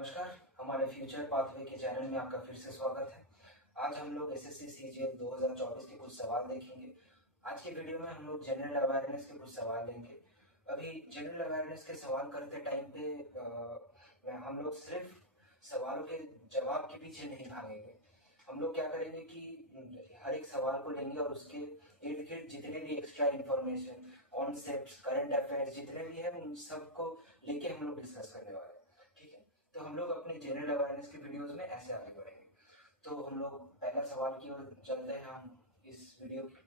नमस्कार। हमारे future pathway के चैनल में आपका फिर से स्वागत है। आज हम लोग एसएससी सीजीएल 2024 के कुछ सवाल देखेंगे। आज की वीडियो में हम लोग जनरल अवेयरनेस के कुछ सवाल लेंगे। अभी जनरल अवेयरनेस के सवाल करते टाइम पे हम लोग सिर्फ सवालों के जवाब के पीछे नहीं भागेंगे। हम लोग क्या करेंगे कि हर एक सवाल को लेंगे और उसके इर्द गिर्द जितने भी extra information, concept, current affairs जितने भी है उन सबको लेके हम लोग डिस्कस करने वाले हैं। ठीक है, तो हम लोग अपने जनरल अवेयरनेस के वीडियोस में ऐसे आगे बढ़ेंगे। तो हम लोग पहला सवाल की ओर चलते हैं। हम इस वीडियो के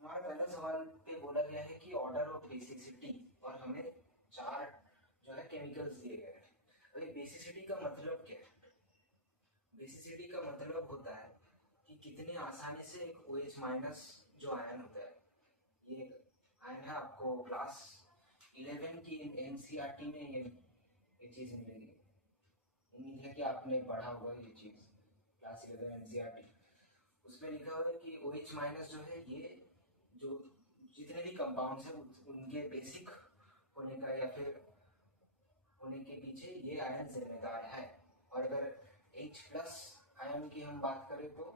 हमारा पहला सवाल पे बोला गया है कि ऑर्डर ऑफ बेसिसिटी, और हमें चार जो है केमिकल्स दिए गए हैं। अभी बेसिसिटी का मतलब क्या है? बेसिसिटी का मतलब होता है कि कितने आसानी से एक OH माइनस जो आयन होता है, ये आयन है, आपको क्लास 11 की एनसीईआरटी में ये चीज मिलेगी। उम्मीद है कि आपने पढ़ा होगा ये चीज, क्लास 11 एनसीईआरटी। उसमें लिखा हुआ है कि OH माइनस जो है, ये जो जितने भी कंपाउंड्स हैं उनके बेसिक होने का या फिर होने के पीछे ये आयन जिम्मेदार है। और अगर H प्लस आयन की हम बात करें तो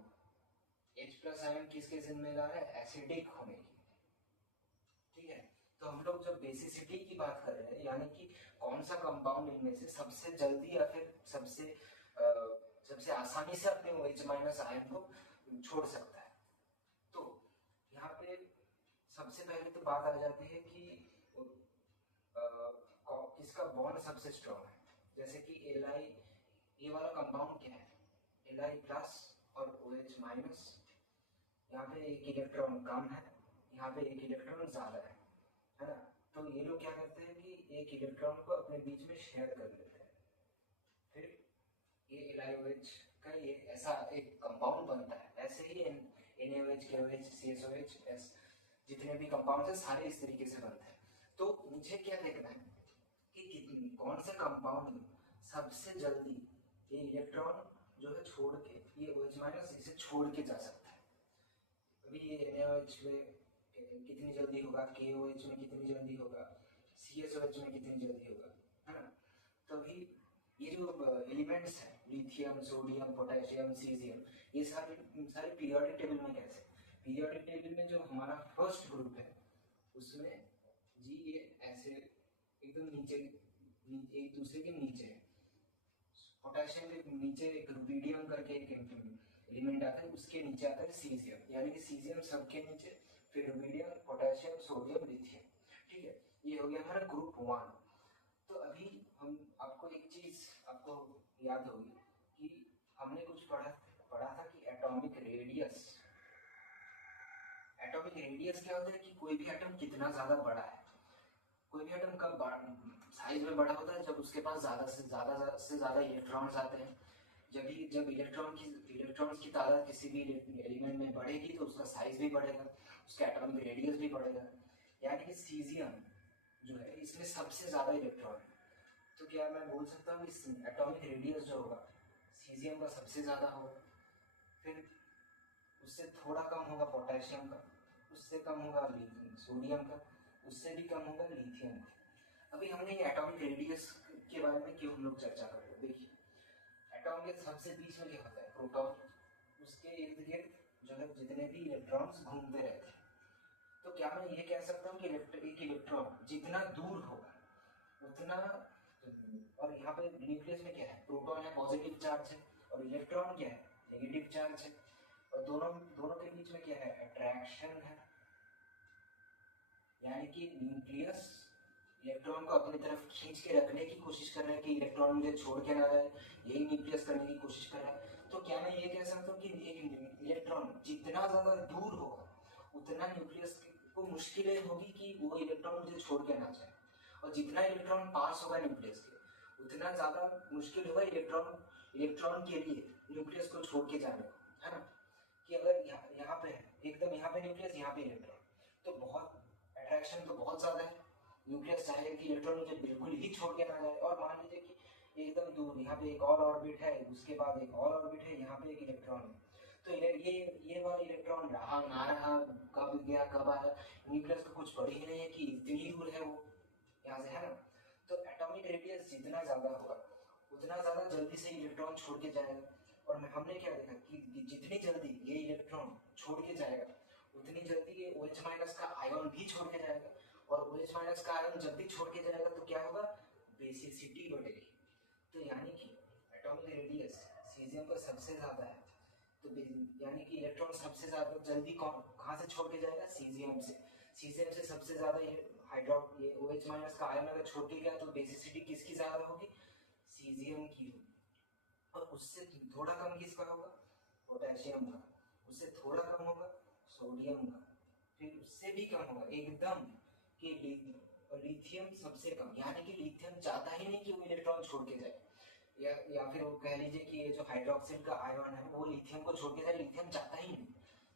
H प्लस आयन किसके जिम्मेदार है? एसिडिक होने की। ठीक है, तो हम लोग जब बेसिसिटी की बात कर रहे हैं, यानी कि कौन सा कंपाउंड इनमें से सबसे जल्दी या फिर सबसे आसानी से अपने OH माइनस आयन को छोड़ सकता है, तो यहाँ पे सबसे पहले तो बात आ जाती है कि किसका बॉन्ड सबसे स्ट्रॉन्ग है। जैसे कि Li, ये वाला कंपाउंड क्या है? Li प्लस और OH माइनस, यहाँ पे एक इलेक्ट्रॉन कम है, यहाँ पे एक इलेक्ट्रॉन ज्यादा है ना। तो ये लोग क्या करते हैं कि एक इलेक्ट्रॉन को अपने बीच में शेयर कर लेते हैं, फिर ये LiOH का ये ऐसा एक कंपाउंड बनता है। ऐसे ही NaOH, KOH, CSOH, जितने भी कंपाउंड है सारे इस तरीके से बनते हैं। तो मुझे क्या देखना है कि कौन सा कंपाउंड सबसे जल्दी ये इलेक्ट्रॉन जो है छोड़ के, ये OH माइनस इसे छोड़ के जा सकता है। अभी ये NaOH में कितनी जल्दी होगा, KOH में कितनी जल्दी होगा, CSOH में कितनी जल्दी होगा, है ना। तभी ये जो एलिमेंट्स हैं, लिथियम, सोडियम, पोटेशियम, सीजियम, ये सारे पीरियोडिक टेबल में कैसे? पीरियोडिक टेबल में जो हमारा फर्स्ट ग्रुप है उसमें जी ये ऐसे एकदम नीचे, एक दूसरे के नीचे है। पोटेशियम के नीचे एक रुबिडियम करके एक एलिमेंट आता है, उसके नीचे आता है सीजियम, यानी कि सीजियम सबके नीचे, फिर रुबिडियम, पोटेशियम, सोडियम, लिथियम। ठीक है, ये हो गया हमारा ग्रुप 1। तो अभी हम आपको एक चीज आपको याद होगी कि हमने कुछ पढ़ा था कि एटॉमिक रेडियस क्या होता है कि कोई भी एटम कितना ज्यादा बड़ा है। कोई भी एटम कब साइज में बड़ा होता है? जब उसके पास ज्यादा से ज्यादा इलेक्ट्रॉन्स आते हैं। जब इलेक्ट्रॉन्स की तादाद किसी भी एलिमेंट में बढ़ेगी तो उसका साइज भी बढ़ेगा, उसका एटॉमिक रेडियस भी बढ़ेगा। यानी कि सीजियम जो है इसमें सबसे ज्यादा इलेक्ट्रॉन है। तो क्या मैं बोल सकता हूँ इस एटॉमिक रेडियस जो होगा सीजियम का सबसे ज्यादा होगा, फिर उससे थोड़ा कम होगा पोटेशियम का, उससे कम होगा सोडियम का, उससे भी कम होगा लिथियम का। अभी हमने ये एटॉमिक रेडियस के बारे में क्यों हम लोग चर्चा कर रहे हैं? देखिए, एटॉम के सबसे बीच में क्या होता है? प्रोटॉन, उसके इर्द गिर्द जो है जितने भी इलेक्ट्रॉन्स घूमते रहते हैं। तो क्या मैं ये कह सकता हूँ कि एक इलेक्ट्रॉन जितना दूर होगा उतना, और यहाँ पे न्यूक्लियस में क्या है? प्रोटॉन है, पॉजिटिव चार्ज है, और इलेक्ट्रॉन क्या है? नेगेटिव चार्ज है। और दोनों दोनों के बीच में क्या है? अट्रैक्शन है। यानी कि न्यूक्लियस इलेक्ट्रॉन को अपनी तरफ खींच के रखने की कोशिश कर रहा है कि इलेक्ट्रॉन मुझे छोड़ के ना जाए, यही न्यूक्लियस करने की कोशिश कर रहा है। तो क्या मैं ये कह सकता हूँ कि एक इलेक्ट्रॉन जितना ज्यादा दूर होगा उतना न्यूक्लियस को मुश्किलें होगी कि वो इलेक्ट्रॉन मुझे छोड़ के ना जाए, और जितना इलेक्ट्रॉन पास होगा न्यूक्लियस के उतना ज्यादा मुश्किल होगा इलेक्ट्रॉन के लिए न्यूक्लियस को छोड़ के जाने को, है ना। कि अगर यहाँ पे है एकदम, यहाँ पे न्यूक्लियस, यहाँ पे इलेक्ट्रॉन, तो बहुत अट्रैक्शन तो बहुत ज्यादा है। न्यूक्लियस चाहे कि इलेक्ट्रॉन मुझे बिल्कुल ही छोड़ के ना जाए, और मान लीजिए कि एकदम दूर यहाँ पे एक और ऑर्बिट है, उसके बाद एक और ऑर्बिट है, यहाँ पे एक इलेक्ट्रॉन है, तो ये वाला इलेक्ट्रॉन रहा ना रहा, कब गया कब आया, न्यूक्लियस को कुछ पड़ी ही नहीं है कि इतनी दूर है वो यहाँ से, है ना। तो एटॉमिक रेडियस जितना ज्यादा होगा उतना ज़्यादा जल्दी से इलेक्ट्रॉन छोड़ के जाएगा। और हमने क्या देखा कि जितनी जल्दी ये इलेक्ट्रॉन छोड़ के जाएगा उतनी जल्दी ये OH माइनस का आयन भी छोड़ के जाएगा। और OH माइनस का आयन जब भी छोड़ के जाएगा तो क्या होगा, बेसिसिटी बढ़ेगी। तो यानी कि एटॉमिक रेडियस सीजियम का सबसे ज़्यादा है, तो यानी कि इलेक्ट्रॉन सबसे ज़्यादा जल्दी कहाँ से छोड़ के जाएगा, सीजियम से। सीजियम से सबसे ज़्यादा ये OH माइनस का आयन अगर छोड़ के गया तो बेसिसिटी किसकी ज़्यादा होगी, सीजियम की होगी। और उससे थोड़ा कम किसका होगा, पोटेशियम का। उससे थोड़ा कम होगा सोडियम का। फिर उससे भी कम होगा एकदम कि लिथियम सबसे कम, यानी कि लिथियम चाहता ही नहीं कि वो इलेक्ट्रॉन छोड़ के जाए। या फिर वो कह लीजिए कि ये जो हाइड्रोक्साइड का आयन है वो लिथियम को छोड़ के जाए, लिथियम चाहता ही नहीं।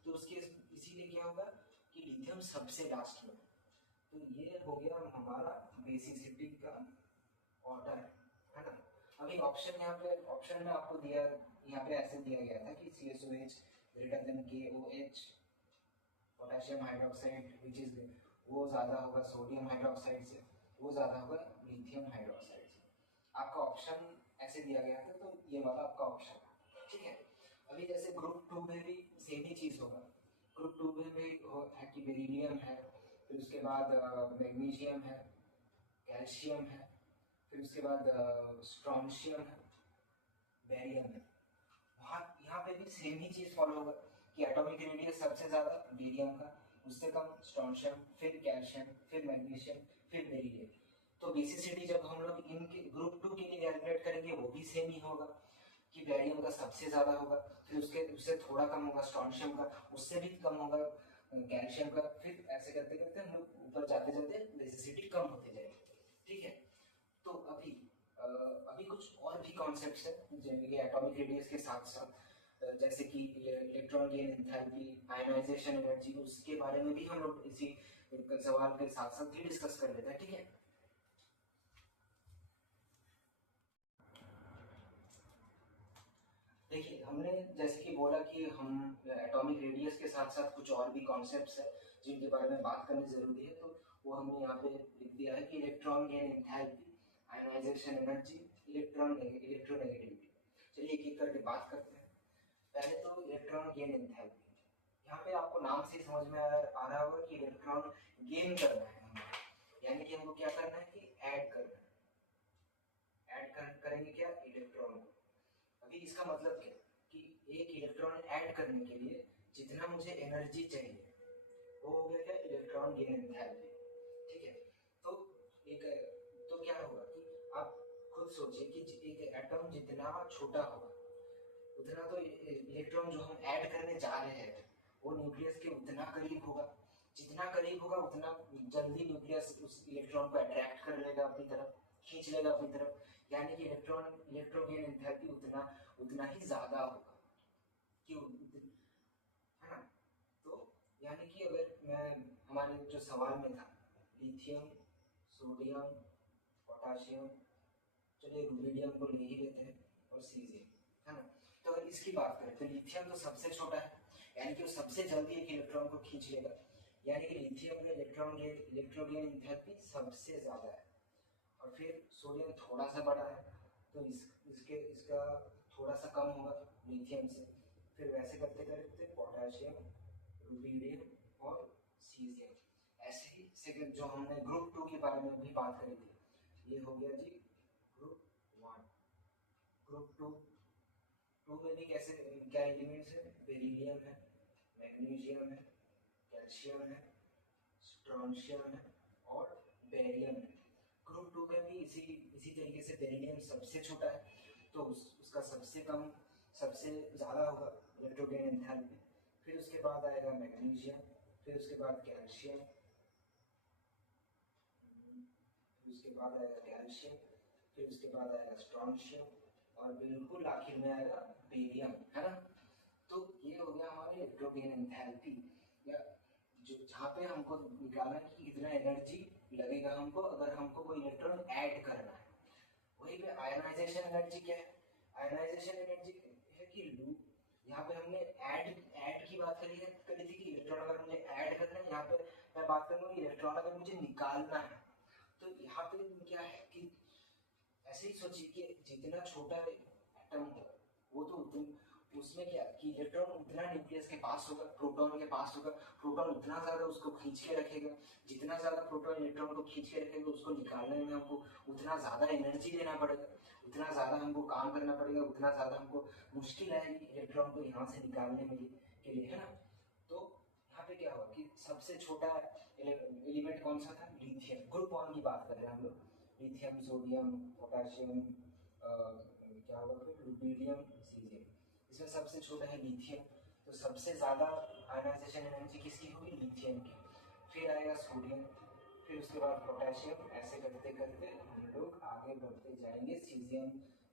तो उसके इसीलिए क्या होगा कि लिथियम सबसे लास्ट में। तो ये हो गया हमारा बेसिसिटी का ऑर्डर, है ना। अभी ऑप्शन यहाँ पे ऑप्शन में आपको दिया, यहाँ पे ऐसे दिया गया था कि CSOH greater than KOH, potassium hydroxide which is वो ज़्यादा होगा सोडियम हाइड्रोक्साइड से, वो ज़्यादा होगा लिथियम हाइड्रोक्साइड से। आपका ऑप्शन ऐसे दिया गया था, तो ये वाला आपका ऑप्शन है, ठीक है। अभी जैसे ग्रुप 2 में भी सेम ही चीज़ होगा। ग्रुप 2 में भी है कि बेरिलियम है, फिर उसके बाद मैग्नीशियम है, कैल्शियम है, फिर उसके बाद स्ट्रोंशियम है, बेरियम है। वहाँ यहाँ पे भी सेम ही चीज़ फॉलो होगा कि एटॉमिक रेडियस सबसे ज़्यादा बेरियम का, उससे कम स्ट्रोंशियम, फिर कैल्शियम, फिर मैग्नीशियम, फिर बेरिलियम। तो बेसिसिटी जब हम लोग इनके ग्रुप 2 के लिए कैलकुलेट करेंगे वो भी सेम ही होगा कि बेरियम का सबसे ज़्यादा होगा, फिर उससे थोड़ा कम होगा स्ट्रोंशियम का, उससे भी कम होगा कैल्शियम का, फिर ऐसे करते करते हम लोग ऊपर जाते जाते बेसिसिटी कम होते जाएगी, ठीक है। तो अभी कुछ और भी कॉन्सेप्ट्स हैं जिनके एटॉमिक रेडियस के साथ साथ जैसे कि electron gain enthalpy, ionisation energy, उसके बारे में भी हम लोग इसी सवाल के साथ साथ ही डिस्कस कर लेते हैं, ठीक है। देखिए हमने जैसे कि बोला कि हम एटॉमिक रेडियस के साथ साथ कुछ और भी कॉन्सेप्ट्स हैं जिनके बारे में बात करनी जरूरी है, तो वो हमने यहाँ पे लिख दिया है कि electron gain enthalpy, ionisation energy, electronegativity. चलिए एक एक करके बात करते हैं। पहले तो इलेक्ट्रॉन गेन एंथैल्पी, यहाँ पे आपको नाम से समझ में आ रहा होगा कि इलेक्ट्रॉन गेन करना है हमें, यानी कि हमको क्या करना है कि ऐड करना है। करेंगे क्या, इलेक्ट्रॉन को। अभी इसका मतलब क्या कि एक इलेक्ट्रॉन ऐड करने के लिए जितना मुझे एनर्जी चाहिए वो हो गया क्या, इलेक्ट्रॉन गेन एंथैल्पी, ठीक है। तो एक तो क्या होगा कि आप खुद सोचिए कि एक एटम जितना छोटा होगा उतना तो इलेक्ट्रॉन जो हम ऐड करने जा रहे हैं वो न्यूक्लियस के उतना करीब होगा। जितना करीब होगा उतना जल्दी न्यूक्लियस उस इलेक्ट्रॉन को अट्रैक्ट कर लेगा अपनी तरफ, खींच लेगा अपनी तरफ, यानी कि इलेक्ट्रोगेन एंथैल्पी उतना उतना ही ज्यादा होगा, क्यों, है ना। तो यानी कि अगर मैं हमारे जो सवाल में था लिथियम, सोडियम, पोटाशियम, चलिए रुबिडियम को ले ही लेते हैं, और सीजियम, है ना। तो अगर इसकी बात करें तो लिथियम तो सबसे छोटा है, यानी कि वो सबसे जल्दी एक इलेक्ट्रॉन को खींच लेगा, यानी कि लिथियम में इलेक्ट्रोगेन एंथैल्पी सबसे ज़्यादा है। और फिर सोडियम थोड़ा सा बड़ा है, तो इसका थोड़ा सा कम होगा लिथियम से। फिर वैसे करते करते पोटाशियम, रुबिडियम और सीजियम, ऐसे ही सेकंड जो हमने ग्रुप 2 के बारे में भी बात करी थी, ये हो गया जी ग्रुप 1। ग्रुप 2 में भी कैसे क्या एलिमेंट्स है, बेरिलियम है, मैग्नीशियम है, कैल्शियम है, स्ट्रोंशियम है और बेरियम है। ग्रुप 2 में भी इसी तरीके से बेरिलियम सबसे छोटा है, तो उसका सबसे ज़्यादा होगा इलेक्ट्रोगेन एंथैल्पी। फिर उसके बाद आएगा मैग्नीशियम, फिर उसके बाद कैल्शियम, फिर उसके बाद आएगा कैल्शियम, फिर उसके बाद आएगा स्ट्रोंशियम, और बिल्कुल आखिर में आएगा बेरियम, है ना। तो ये हो गया हमारे इलेक्ट्रोगेन एंथैल्पी, या जो जहाँ पे हमको निकालना है कि कितना एनर्जी लगेगा हमको अगर हमको कोई इलेक्ट्रॉन ऐड करना है। वही पे आयनाइजेशन एनर्जी क्या है, आयनाइजेशन एनर्जी है कि लूप, यहाँ पे हमने ऐड की बात करी थी कि इलेक्ट्रॉन अगर मुझे ऐड करना है, यहाँ पे मैं बात करूँगा कि इलेक्ट्रॉन अगर मुझे निकालना है, तो यहाँ पे क्या है कि ऐसे ही सोचिए कि जितना छोटा एटम होगा वो तो उसमें क्या कि इलेक्ट्रॉन उतना न्यूक्लियस के पास होगा, प्रोटॉन के पास होगा, प्रोटॉन उतना ज्यादा उसको खींच के रखेगा, जितना ज्यादा प्रोटॉन इलेक्ट्रॉन को खींच के रखेगा उसको निकालने में हमको उतना ज्यादा एनर्जी देना पड़ेगा, उतना ज्यादा हमको काम करना पड़ेगा, उतना ज्यादा हमको मुश्किल आएगी इलेक्ट्रॉन को यहाँ से निकालने में के लिए, है ना। तो यहाँ पे क्या हुआ कि सबसे छोटा एलिमेंट कौन सा था, लिथियम। ग्रुप 1 की बात कर रहे हैं हम लोग, लिथियम, सोडियम, पोटेशियम, क्या होगा फिर रुबिडियम, सीजियम। इसमें सबसे छोटा है लिथियम, तो सबसे ज़्यादा आयनाइजेशन एनर्जी किसकी होगी, लिथियम की। फिर आएगा सोडियम, फिर उसके बाद पोटेशियम, ऐसे करते करते हम लोग आगे बढ़ते जाएंगे। सीजियम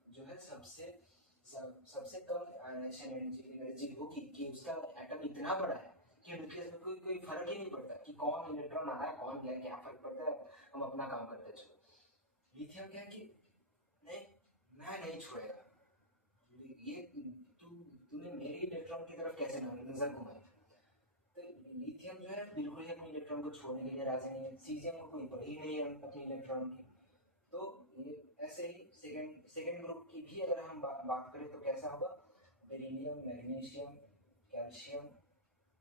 जो है सबसे कम आयनाइजेशन एनर्जी होगी कि उसका एटम इतना बड़ा है कि न्यूक्लियस में कोई फर्क ही नहीं पड़ता कि कौन इलेक्ट्रॉन आ रहा है कौन गया, क्या फर्क पड़ता है, हम अपना काम करते चलो। लिथियम क्या है कि नहीं, मैं नहीं छोड़ेगा, ये तूने मेरे इलेक्ट्रॉन की तरफ कैसे नजर घुमाई। तो लिथियम जो है बिल्कुल ही अपने इलेक्ट्रॉन को छोड़ने के लिए राजी नहीं है, सीजियम को कोई पड़ी ही नहीं है अपने इलेक्ट्रॉन की। तो ये ऐसे ही सेकेंड ग्रुप की भी अगर हम बात करें तो कैसा होगा, बेरिलियम, मैग्नीशियम, कैल्शियम,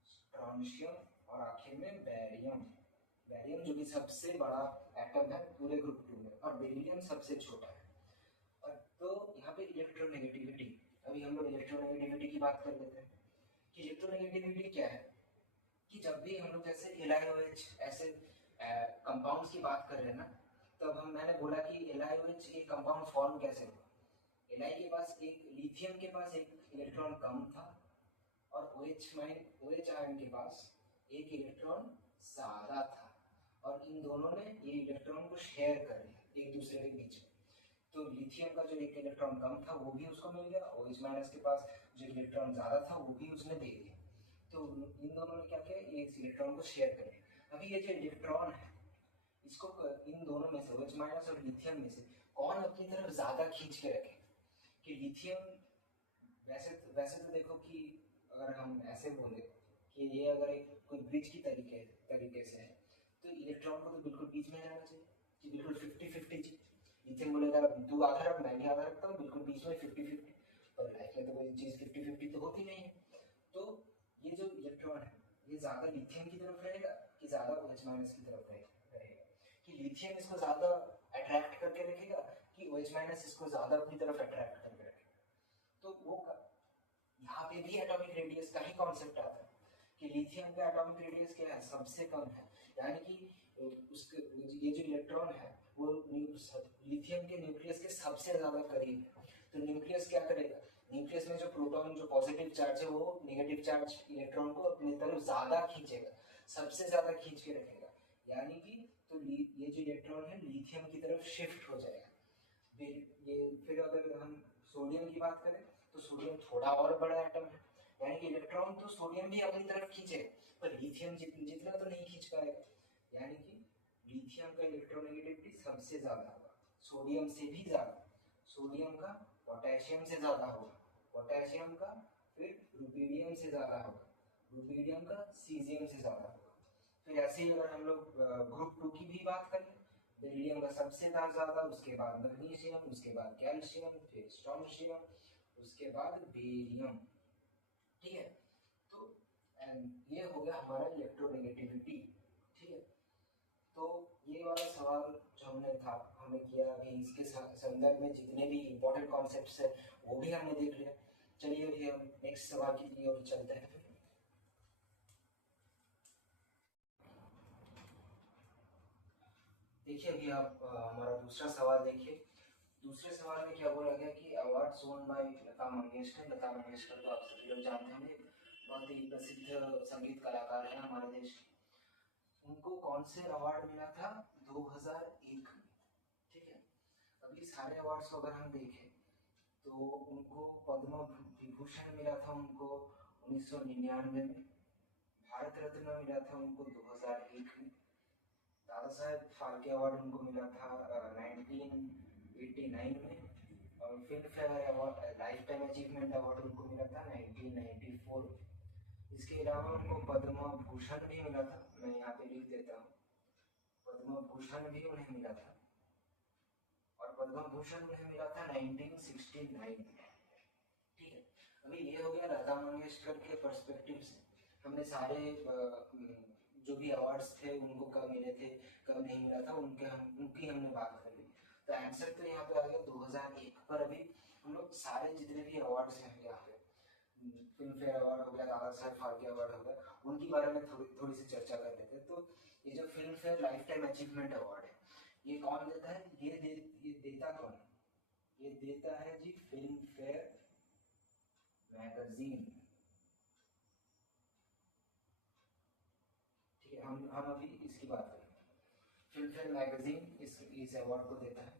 स्ट्रोंशियम और आखिर में बैरियम। बैरियम जो कि सबसे बड़ा एटम है पूरे ग्रुप 2 में, और बेरिलियम सबसे छोटा है। और तो यहाँ पे इलेक्ट्रोनेगेटिविटी, अभी हम लोग इलेक्ट्रोनेगेटिविटी की बात कर लेते हैं कि इलेक्ट्रोनेगेटिविटी क्या है कि जब भी हम लोग जैसे LiOH ऐसे कंपाउंड्स की बात कर रहे हैं ना, तब मैंने बोला कि LiOH ये कंपाउंड फॉर्म कैसे हुआ। Li के पास एक, लिथियम के पास एक इलेक्ट्रॉन कम था और OH आयन के पास एक इलेक्ट्रॉन ज़्यादा था, और इन दोनों ने ये इलेक्ट्रॉन को शेयर कर लिया एक दूसरे के बीच में। तो लिथियम का जो एक इलेक्ट्रॉन कम था वो भी उसको मिल गया, OH- के पास जो इलेक्ट्रॉन ज़्यादा था वो भी उसने दे दिया। तो इन दोनों ने क्या किया, एक इलेक्ट्रॉन को शेयर कर लिया। अभी ये जो इलेक्ट्रॉन है इसको इन दोनों में से, OH- और लिथियम में से कौन अपनी तरफ ज़्यादा खींच के रखे, कि लिथियम वैसे तो देखो कि अगर हम ऐसे बोले कि ये अगर एक कोई ब्रिज की तरीके से है तो इलेक्ट्रॉन को तो बिल्कुल बीच में जाना चाहिए कि बिल्कुल 50-50 जी। लिथियम बोलेगा तू आधा रख मैं भी आधा रखता हूँ, बिल्कुल बीच में 50-50। पर लाइफ में तो कोई चीज़ 50-50 तो होती नहीं है। तो ये जो इलेक्ट्रॉन है ये ज़्यादा लिथियम की तरफ रहेगा कि ज़्यादा OH- की तरफ रहेगा, कि लिथियम इसको ज़्यादा अट्रैक्ट करके रखेगा कि OH- इसको ज़्यादा अपनी तरफ अट्रैक्ट करके रखेगा। तो वो यहाँ पे भी एटॉमिक रेडियस का ही कॉन्सेप्ट आता है कि लिथियम का एटॉमिक रेडियस क्या है, सबसे कम है, यानी कि उसके ये जो इलेक्ट्रॉन है वो लिथियम के न्यूक्लियस के सबसे ज्यादा करीब है। तो न्यूक्लियस क्या करेगा, न्यूक्लियस में जो प्रोटॉन जो पॉजिटिव चार्ज है वो नेगेटिव चार्ज इलेक्ट्रॉन को अपनी तरफ ज्यादा खींचेगा, सबसे ज्यादा खींच के रखेगा, यानी कि तो ये जो इलेक्ट्रॉन है लिथियम की तरफ शिफ्ट हो जाएगा। फिर अगर हम सोडियम की बात करें तो सोडियम थोड़ा और बड़ा एटम है, यानी कि इलेक्ट्रॉन तो सोडियम भी अपनी तरफ खींचेगा पर लिथियम जितना तो नहीं खींच पाएगा, यानी कि लिथियम का इलेक्ट्रोनेगेटिविटी सबसे ज्यादा होगा, सोडियम से भी ज्यादा, सोडियम का पोटेशियम से ज्यादा होगा, पोटेशियम का फिर रुबिडियम से ज्यादा होगा, रुबिडियम का सीजियम से ज्यादा होगा। फिर ऐसे ही अगर हम लोग ग्रुप 2 की भी बात करें, बेरिलियम का सबसे ज्यादा, उसके बाद मैग्नीशियम, उसके बाद कैल्शियम, फिर स्ट्रोंशियम, उसके बाद बेरियम। ठीक है, तो ये हो गया हमारा इलेक्ट्रोनेगेटिविटी। ठीक है, तो ये वाला सवाल जो हमने किया अभी इसके संदर्भ में जितने भी इम्पोर्टेंट कॉन्सेप्ट्स है वो भी हमने देख लिया। चलिए अभी हम नेक्स्ट सवाल की ओर चलते हैं। देखिए अभी आप हमारा दूसरा सवाल देखिए। दूसरे सवाल में क्या बोला गया कि अवार्ड सोन बाय लता मंगेशकर। लता मंगेशकर तो आप सभी लोग जानते हैं, बहुत ही प्रसिद्ध संगीत कलाकार हैं हमारे देश के। उनको कौन से अवार्ड मिला था 2001 में। ठीक है, अभी सारे अवार्ड्स को अगर हम देखें तो उनको पद्म विभूषण मिला था उनको 1999 में, भारत रत्न मिला था उनको 2001 में, दादा साहेब फाल्के अवार्ड उनको मिला था 1989 में, और film fair award life time achievement award उनको मिला था 1994 में। इसके अलावा उनको पद्म भूषण भी मिला था, मैं यहाँ पे लिख देता हूँ, पद्म भूषण भी उन्हें मिला था। और पद्म भूषण उन्हें मिला था 1969 में। ठीक है, अभी ये हो गया लता मंगेशकर के पर्सपेक्टिव से। हमने सारे जो भी अवार्ड्स थे उनको कब मिले थे कब नहीं मिला था उनकी हमने बात कर ली। तो आंसर तो यहाँ पे आ गया 2001। पर अभी हम लोग सारे जितने भी अवार्ड्स हैं यहाँ पे, फिल्म फेयर अवार्ड हो गया, दादा साहेब फाल्के अवार्ड हो गया, उनके बारे में थोड़ी सी चर्चा कर लेते हैं। तो ये जो film fair life time achievement award है, ये कौन देता है? ये देता कौन है? ये देता है जी फिल्म फेयर मैगजीन। ठीक है, हम अभी इसकी बात करेंगे। फिल्म फेयर मैगजीन इस अवार्ड को देता है।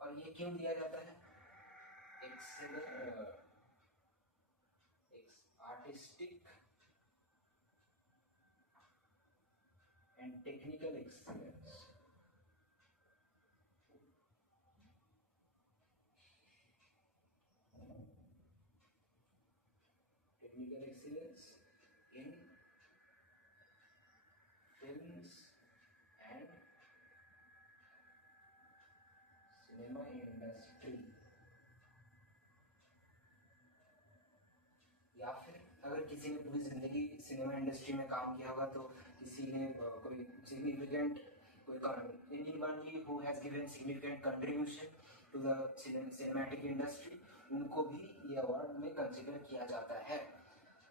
और ये क्यों दिया जाता है? Artistic and technical excellence. Technical excellence in films and cinema industry. या फिर अगर किसी ने पूरी जिंदगी सिनेमा इंडस्ट्री में काम किया होगा, तो किसी ने कोई significant anyone who has given significant contribution to the cinematic industry, उनको भी ये अवार्ड में कंसिडर किया जाता है।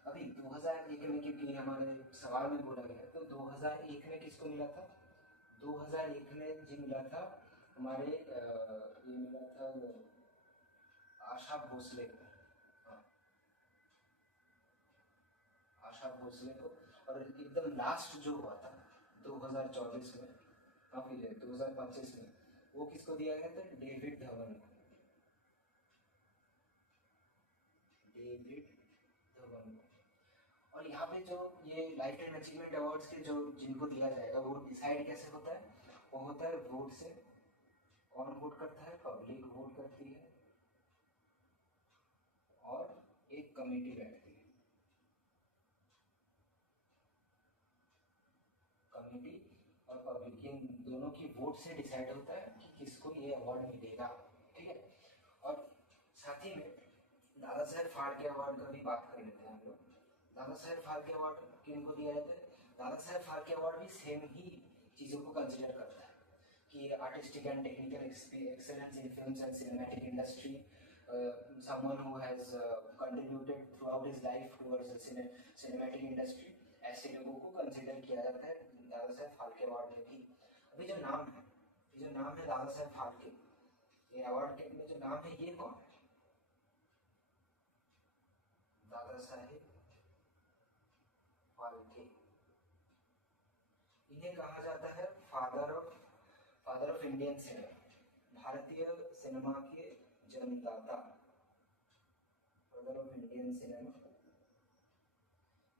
अभी 2001 में, क्योंकि हमारे सवाल में बोला गया, तो 2001 में किसको मिला था? 2001 में जी मिला था हमारे ये मिला था आशा भोसले को। आशा भोसले को। और एकदम लास्ट जो हुआ था 2024 में, फिर 2025 में, वो किसको दिया गया था? डेविड धवन को। डेविड धवन को। और यहाँ पे जो ये लाइफ टाइम अचीवमेंट अवार्ड्स के जो जिनको दिया जाएगा, वो डिसाइड कैसे होता है? वो होता है वोट से। कौन वोट करता है? पब्लिक वोट करती है, और एक कमेटी बैठती है। कमेटी और पब्लिक, इन दोनों की वोट से डिसाइड होता है कि किसको ये अवार्ड मिलेगा। ठीक है, और साथ ही में दादा साहेब फाल्के अवार्ड का भी बात कर लेते हैं हम लोग। दादा साहेब फाल्के अवार्ड किनको दिया जाता है? दादा साहेब फाल्के अवार्ड भी सेम ही चीज़ों को कंसिडर करता है कि artistic and technical excellence in films and cinematic industry, someone who has contributed throughout his life towards the cinematic industry, ऐसे लोगों को कंसिडर किया जाता है दादा साहेब फाल्के अवार्ड में भी। अभी जो नाम है दादा साहेब फाल्के, ये अवार्ड के में जो नाम है, ये कौन है? दादा साहेब फाल्के। इन्हें कहा जाता है फादर ऑफ इंडियन सिनेमा, भारतीय सिनेमा के जन्मदाता, फादर ऑफ इंडियन सिनेमा।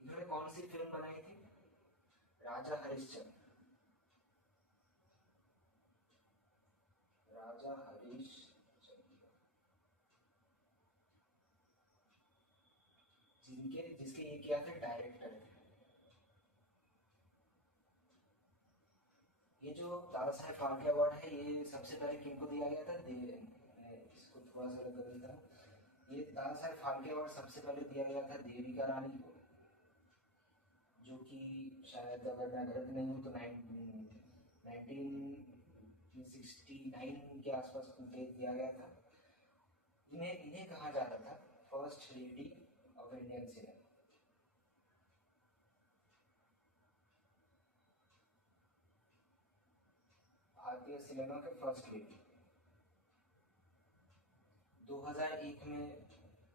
इन्होंने कौन सी फिल्म बनाई थी? राजा हरिश्चंद्र। राजा हरिश्चंद्र, जिसके ये क्या थे? डायरेक्टर थे। ये जो दादा साहेब फाल्के अवार्ड है, ये सबसे पहले किनको दिया गया था? इसको थोड़ा सा कर देता हूँ। ये दादा साहेब फाल्के अवार्ड सबसे पहले दिया गया था देविका रानी को, जो कि शायद अगर मैं गलत नहीं हूँ तो 1969 के आसपास दिया गया था। इन्हें कहा जाता था first lady of Indian cinema. भारतीय सिनेमा के फर्स्ट लेडी। 2001 में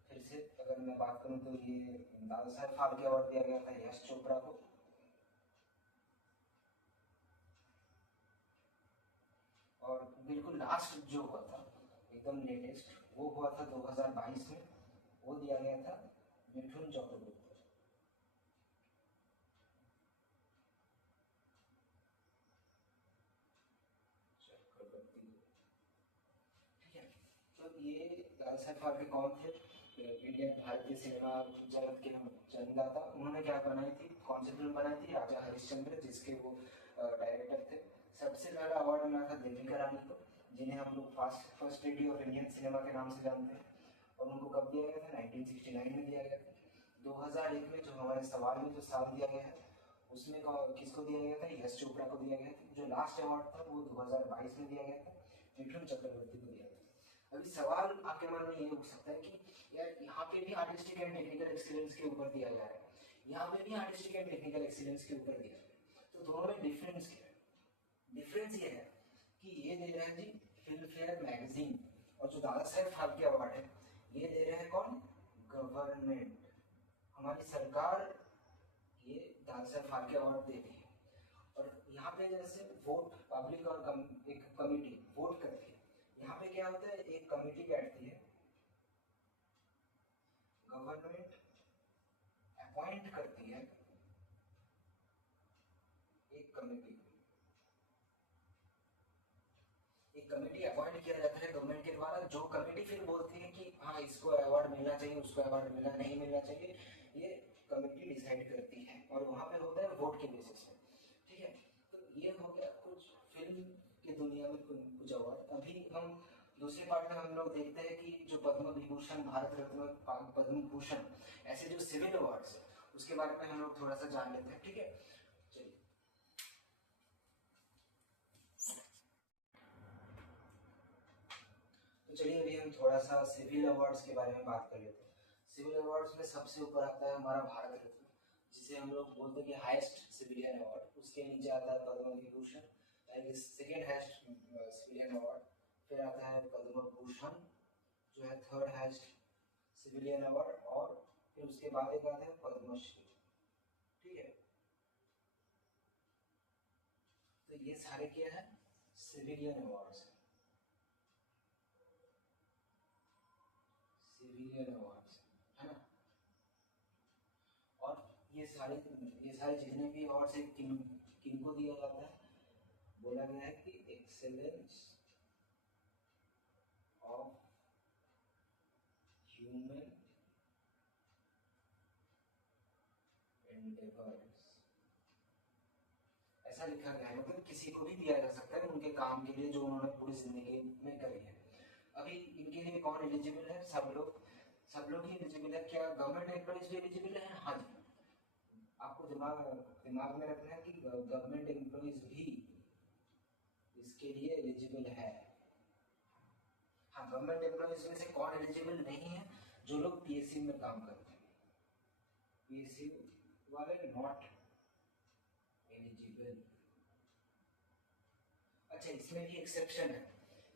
फिर से अगर मैं बात करूं, तो ये दादा साहेब फाल्के अवार्ड दिया गया था यश चोपड़ा को। और बिल्कुल लास्ट जो हुआ था, एकदम लेटेस्ट, वो हुआ था 2022 में, वो दिया गया था मिथुन चक्रवर्ती। ठीक है, तो ये दादा साहेब फाल्के कौन थे? इंडियन भारतीय सिनेमा जगत के जन्मदाता। उन्होंने क्या बनाई थी? कौन सी फिल्म बनाई थी? राजा हरिश्चंद्र, जिसके वो डायरेक्टर थे। सबसे पहला अवार्ड मिला था देविका रानी को। जिन्हें हम लोग first lady of Indian cinema के नाम से जानते हैं। और उनको कब दिया गया था? 1969 में दिया गया था। 2001 में जो हमारे सवाल में जो साल दिया गया है उसमें किसको दिया गया था? यश चोपड़ा को दिया गया था। जो लास्ट अवार्ड था वो 2022 में दिया गया था, मिथुन चक्रवर्ती को दिया गया था। अभी सवाल आपके मन में ये उठ सकता है कि यार यहाँ पे भी आर्टिस्टिक एंड टेक्निकल एक्सीलेंस के ऊपर दिया जा रहा है, यहाँ पे भी आर्टिस्टिक एंड टेक्निकल एक्सीलेंस के ऊपर दिया है, तो दोनों में डिफरेंस क्या है? डिफरेंस ये है कि ये दे रहा है जी फिल्म फेयर मैगजीन, और जो दादा साहेब फाल्के अवार्ड है ये दे रहा है कौन? गवर्नमेंट, हमारी सरकार ये दादा साहेब फाल्के अवार्ड देती है। और यहाँ पे जैसे वोट पब्लिक और एक कमेटी वोट करती है, यहाँ पे क्या होता है? एक कमेटी बैठती है, गवर्नमेंट अपॉइंट करती है एक कमेटी, एक कमेटी अपॉइंट किया जाता है गवर्नमेंट के द्वारा, जो कमेटी फिर बोलती है कि हाँ इसको अवार्ड मिलना चाहिए, उसको अवार्ड मिलना नहीं मिलना चाहिए, ये कमेटी डिसाइड करती है और वहाँ पे होता है वोट के बेसिस पे। ठीक है, तो ये हो गया कुछ फिल्म की दुनिया में कुछ अवार्ड। अभी हम दूसरे पार्ट में हम लोग देखते हैं कि जो पद्म विभूषण, भारत रत्न, पद्म भूषण, ऐसे जो सिविल अवार्ड्स है उसके बारे में हम लोग थोड़ा सा जान लेते हैं। ठीक है, चलिए। तो चलिए अभी हम थोड़ा सा सिविल अवार्ड्स के बारे में बात कर लेते हैं। सिविल अवार्ड्स में सबसे ऊपर आता है हमारा भारत रत्न, जिसे हम लोग बोलते हैं कि हाईएस्ट सिविलियन अवार्ड। उसके नीचे आता है Padma Vibhushan, second highest civilian award. फिर आता है पद्म भूषण जो है थर्ड हाईएस्ट सिविलियन अवार्ड, और फिर उसके बाद एक आता है पद्मश्री। ठीक है, तो ये सारे क्या है? सिविलियन अवार्ड्स, सिविलियन अवार्ड्स है ना। और ये सारे जितने भी अवार्ड्स किनको दिया जाता है? बोला गया है कि एक्सेलेंस ऑफ ह्यूमन एंडेवर्स, ऐसा लिखा गया है। मतलब किसी को भी दिया जा सकता है उनके काम के लिए जो उन्होंने पूरी जिंदगी में करी है। अभी इनके लिए कौन एलिजिबल है? सब लोग ही एलिजिबल है। क्या गवर्नमेंट एम्प्लॉइज भी एलिजिबल है? हाँ जी, आपको दिमाग में रखना है कि गवर्नमेंट एम्प्लॉइज भी इसके लिए एलिजिबल है। हाँ, गवर्नमेंट एम्प्लॉइज में से कौन एलिजिबल नहीं है? जो लोग पीएसयू में काम करते हैं, पीएसयू वाले नॉट एलिजिबल। अच्छा, इसमें भी एक्सेप्शन है।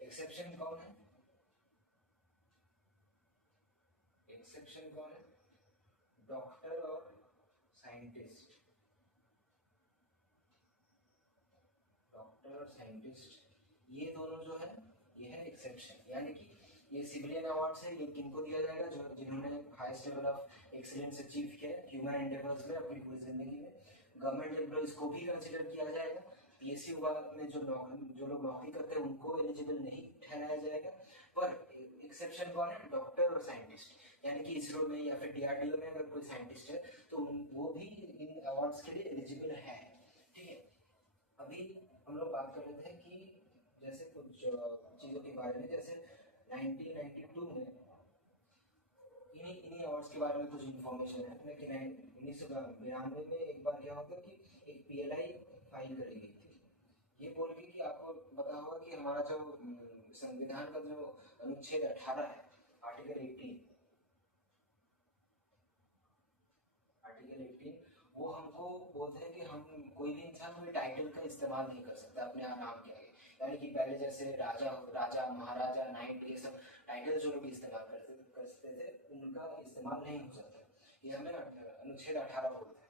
एक्सेप्शन कौन है? एक्सेप्शन कौन है? डॉक्टर और साइंटिस्ट, डॉक्टर और साइंटिस्ट, ये दोनों जो है ये है एक्सेप्शन। यानी कि ये सिविलियन अवार्ड्स है, ये किनको दिया जाएगा? जो जिन्होंने highest level of excellence achieve किया है ह्यूमन एंडेवर्स में अपनी पूरी जिंदगी में। गवर्नमेंट एम्प्लॉइज को भी कंसिडर किया जाएगा, पीएसयू में जो लोग नौकरी करते हैं उनको एलिजिबल नहीं ठहराया जाएगा। पर एक्सेप्शन कौन है? डॉक्टर और साइंटिस्ट, यानी कि इसरो में या फिर डीआरडीओ में अगर कोई साइंटिस्ट है तो वो भी इन अवार्ड्स के लिए एलिजिबल है। ठीक है, अभी हम लोग बात कर रहे थे कि जैसे कुछ चीज़ों के बारे में, जैसे 1992 में इन्हीं अवार्ड्स के बारे में कुछ इन्फॉर्मेशन है। लेकिन 1992 में एक बार क्या होता है कि एक पीएलआई फाइल करी गई थी, ये बोल के कि आपको पता होगा कि हमारा जो संविधान का जो अनुच्छेद 18 है, आर्टिकल 18 वो हमको बोलते हैं कि हम कोई भी इंसान कोई टाइटल का इस्तेमाल नहीं कर सकता अपने नाम के आगे। यानी कि पहले जैसे राजा महाराजा नाइट, ये सब टाइटल जो लोग इस्तेमाल करते थे उनका इस्तेमाल नहीं हो सकता। ये हमें अनुच्छेद 18 बोलते हैं।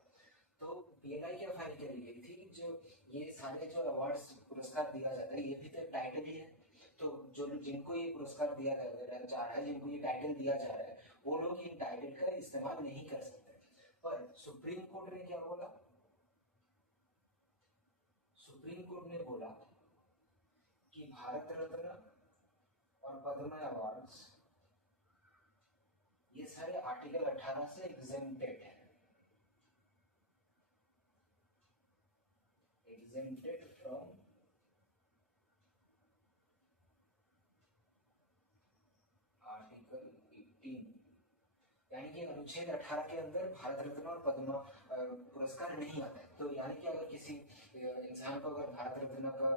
तो पीएलआई क्या फाइल करी गई थी कि जो ये सारे जो अवार्ड्स पुरस्कार दिया जाता है ये भी तो टाइटल ही है। तो जो जिनको ये पुरस्कार दिया जा रहा है, जिनको ये टाइटल दिया जा रहा है, वो लोग इन टाइटल का इस्तेमाल नहीं कर सकते। पर सुप्रीम कोर्ट ने क्या बोला? सुप्रीम कोर्ट ने बोला कि भारत रत्न और पद्म अवार्ड्स ये सारे आर्टिकल 18 से एग्जेम्प्टेड है, एग्जेम्प्टेड फ्रॉम यानी कि अनुच्छेद 18 के अंदर भारत रत्न और पद्म पुरस्कार नहीं आता है। तो यानी कि अगर किसी इंसान को अगर भारत रत्न का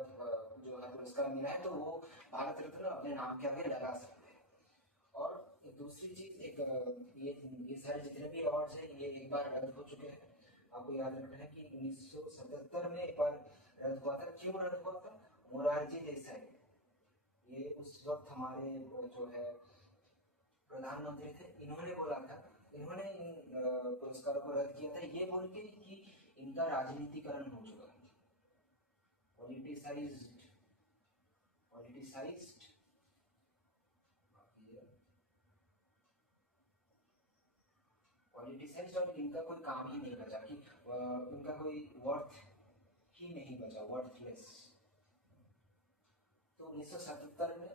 जो है पुरस्कार मिला है तो वो भारत रत्न अपने नाम के आगे लगा सकते हैं। और दूसरी चीज, एक ये सारे जितने भी अवार्ड्स हैं ये एक बार रद्द हो चुके हैं। आपको याद रखना है कि 1977 में एक बार रद्द हुआ था। क्यों रद्द हुआ था? मोरारजी देसाई, ये उस वक्त हमारे जो है प्रधानमंत्री थे, इन्होंने बोला था, इन्होंने इन पुरस्कारों को रद्द किया था ये बोल के कि इनका राजनीतिकरण हो चुका है, पॉलिटिसाइज्ड पॉलिटिसाइज्ड और इनका कोई काम ही नहीं बचा, कि इनका कोई वर्थ ही नहीं बचा, वर्थलेस। तो 1977 में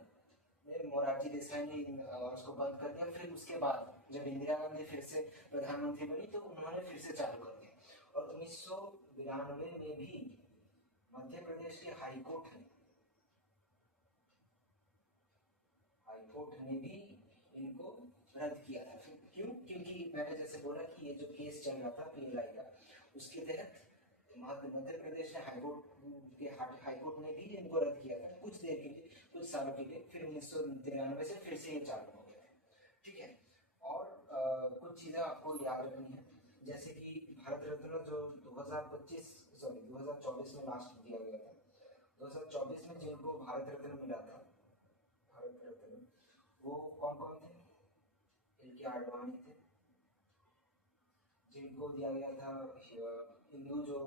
मोरारजी देसाई ने इन अवार्ड्स को बंद कर दिया। फिर उसके बाद जब इंदिरा गांधी फिर से प्रधानमंत्री बनी तो उन्होंने फिर से चालू कर दिया। और 1992 में भी मध्य प्रदेश के हाईकोर्ट ने भी इनको रद्द किया था। क्यों? क्योंकि मैंने जैसे बोला कि ये जो केस चल रहा था पीएलआई का, उसके तहत मध्य प्रदेश ने हाईकोर्ट ने भी इनको रद्द किया था कुछ देर के लिए, कुछ सालों के लिए। फिर 1993 से फिर से ये चालू हो गया था। ठीक है। और कुछ चीजें आपको याद रखनी है, जैसे कि भारत रत्न जो 2024 में लास्ट दिया गया था। 2024 में जिनको भारत रत्न मिला था, भारत रत्न, वो कौन कौन थे? एल के आडवाणी थे, जिनको दिया गया था हिंदू जो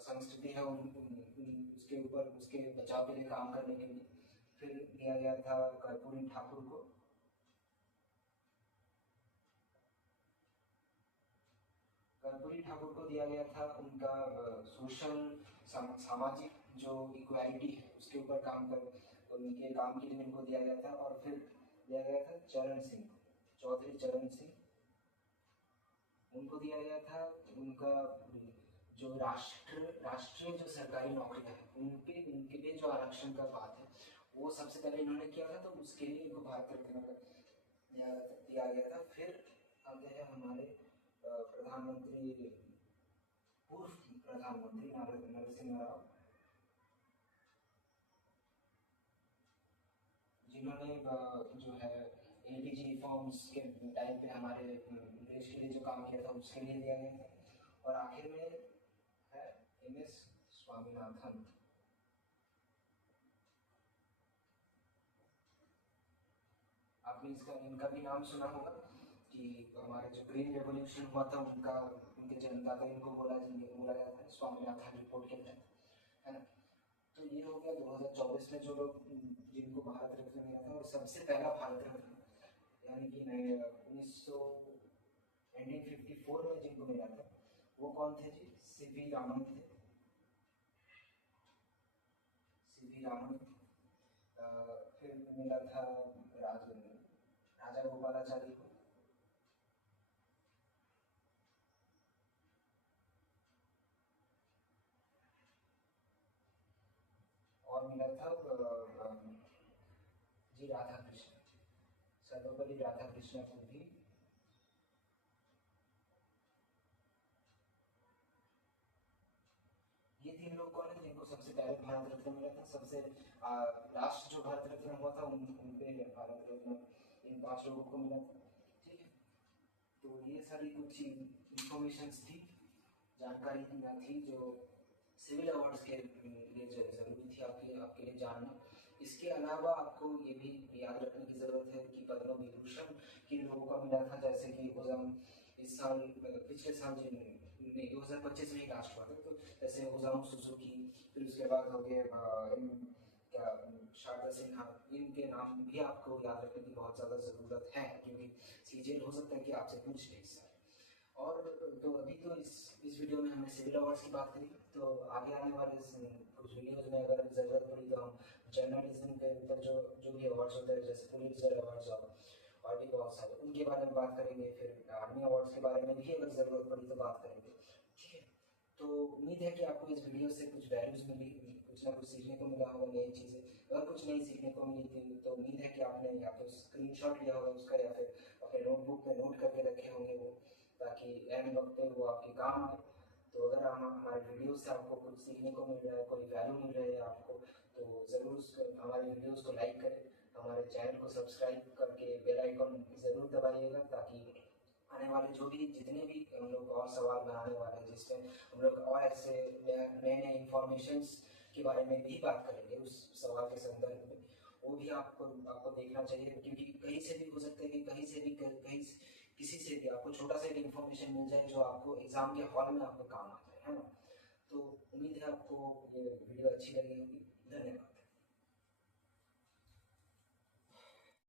संस्कृति है उसके ऊपर, उसके बचाव के लिए काम करने के लिए। फिर दिया गया था कर्पूरी ठाकुर को, दिया गया था उनका सोशल सामाजिक जो इक्वालिटी है उसके ऊपर काम कर, उनके काम के लिए उनको दिया गया था। और फिर दिया गया था चरण सिंह, चौधरी चरण सिंह, उनको दिया गया था उनका जो राष्ट्रीय जो सरकारी नौकरियां हैं उनके लिए जो आरक्षण का बात है वो सबसे पहले इन्होंने किया था, तो उसके लिए इनको भारत रत्न दिया गया था। फिर आते हैं हमारे प्रधानमंत्री, पूर्व प्रधानमंत्री नरसिम्हा राव, जिन्होंने जो है एलपीजी रिफॉर्म्स के टाइम पे हमारे देश के लिए जो काम किया था उसके लिए दिया गया था। और आखिर में है एमएस स्वामीनाथन। आपने इनका भी नाम सुना होगा कि हमारे जो ग्रीन रेवोल्यूशन हुआ था उनके जन्मदाता इनको बोला जाता है स्वामीनाथन रिपोर्ट के तहत, है ना। तो ये हो गया 2024 में जो लोग जिनको भारत रत्न मिला था। और सबसे पहला भारत रत्न यानी कि 1954 में जिनको मिला था वो कौन थे जी? सीवी रामन थे। फिर मिला था राजा गोपालाचारी को। और मिला था जी राधा कृष्ण, सर्वपल्ली राधा कृष्ण को भी। ये तीन लोग कौन है जिनको सबसे पहले भारत रत्न मिला था? सबसे लास्ट जो भारत रत्न हुआ था उन पे भारत रत्न इन 5 लोगों को मिला था। ठीक है। तो ये सारी कुछ इंफॉर्मेशन थी, जानकारी थी जो सिविल अवार्ड्स के लिए जो जरूरी थी आपके लिए जानना। इसके अलावा आपको ये भी याद रखने की जरूरत है कि पद्म विभूषण किन लोगों को मिला था, जैसे कि इस साल पिछले साल 2025 में ही लास्ट हुआ था। तो जैसे ओसामू सुजुकी, फिर उसके बाद हो गए शारदा सिन्हा, इनके नाम भी आपको याद रखने की बहुत ज़्यादा ज़रूरत है, क्योंकि सीजीएल हो सकता है कि आपसे पूछ ले इस साल। और तो अभी तो इस वीडियो में हमने सिविल अवार्ड्स की बात करी। तो आगे आने वाले कुछ वीडियोज में अगर ज़रूरत पड़ी तो हम जर्नलिज्म के ऊपर जो भी अवार्ड्स होते हैं, जैसे पुलित्जर अवार्ड्स और भी बहुत सारे, उनके बारे में बात करेंगे। फिर आर्मी अवार्ड्स के बारे में भी अगर ज़रूरत पड़ी तो बात करेंगे। ठीक है। तो उम्मीद है कि आपको इस वीडियो से कुछ वैल्यूज़ मिली, कुछ ना कुछ सीखने को मिला होगा नई चीज़ें। अगर कुछ नई सीखने को मिली थी तो उम्मीद है कि आपने या तो स्क्रीनशॉट लिया होगा उसका या फिर अपने नोटबुक में नोट करके रखे होंगे वो, ताकि एंड वक्त पे वो आपके काम आए। तो अगर हम हमारे वीडियो से आपको कुछ सीखने को मिल रहा है, कोई वैल्यू मिल रही है आपको, तो ज़रूर हमारे वीडियोस को लाइक करें, हमारे चैनल को सब्सक्राइब करके बेल आइकन ज़रूर दबाइएगा, ताकि आने वाले जो भी जितने भी हम लोग और सवाल बनाने वाले हैं जिसमें हम लोग और ऐसे नए नए इंफॉर्मेशंस के बारे में भी बात करेंगे उस सवाल के संदर्भ में, वो भी आपको देखना चाहिए, क्योंकि कहीं से भी हो सकता है कि कहीं से भी किसी से भी आपको छोटा सा एक इन्फॉर्मेशन मिल जाए जो आपको एग्जाम के हॉल में आपको काम आता है ना। तो उम्मीद है आपको ये वीडियो अच्छी लगी होगी। धन्यवाद।